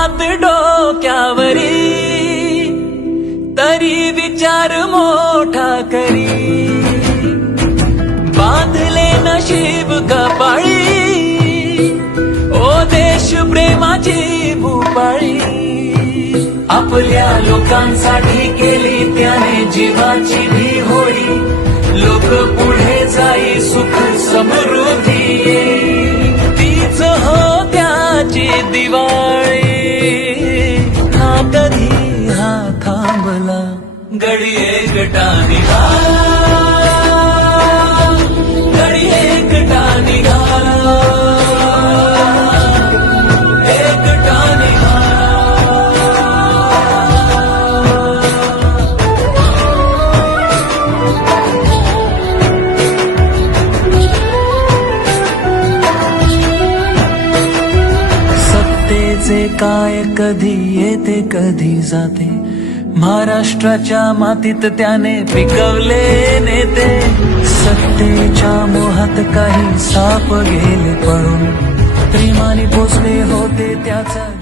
हात डोक्यावरी तरी विचार मोठा करी. बांधले नशीब कपाळी ओ देश प्रेमाची भूपाळी. आपल्या लोकांसाठी केली त्याने जीवाची भी होळी. लोक पुढे जाई सुख समृद्धी तीच हो त्याची दिवा. थांबला गडी एकटा निघाला गडी एकटा निघाला एकटा निघाला सत्तेचे काय कधी येते कधी जाते महाराष्ट्राच्या मातीत त्याने पिकवले नेते. सत्तेच्या मोहात काही साप गेले पळून. प्रेमाने पोचले होते त्याचा